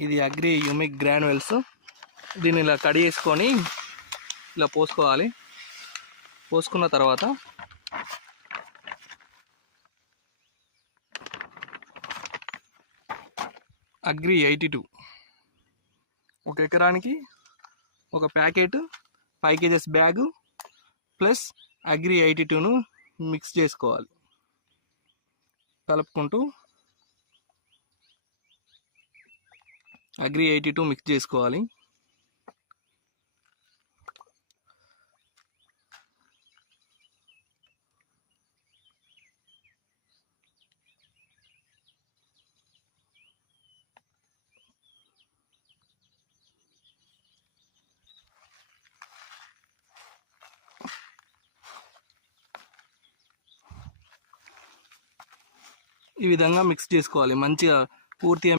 ఇది agri humic granules. దీన్ని ఇలా కడిగేసుకొని ఇలా పోసుకోవాలి. పోసుకున్న తర్వాత అగ్రి 82 ఒక ఎకరానికి ఒక packet 5 kgs bag plus agri 82ను మిక్స్ చేసుకోవాలి. కలుపుకుంటూ అగ్రి 82 మిక్స్ చేసుకోవాలి. ఈ విధంగా మిక్స్ చేసుకోవాలి మంచిగా పూర్తిగా.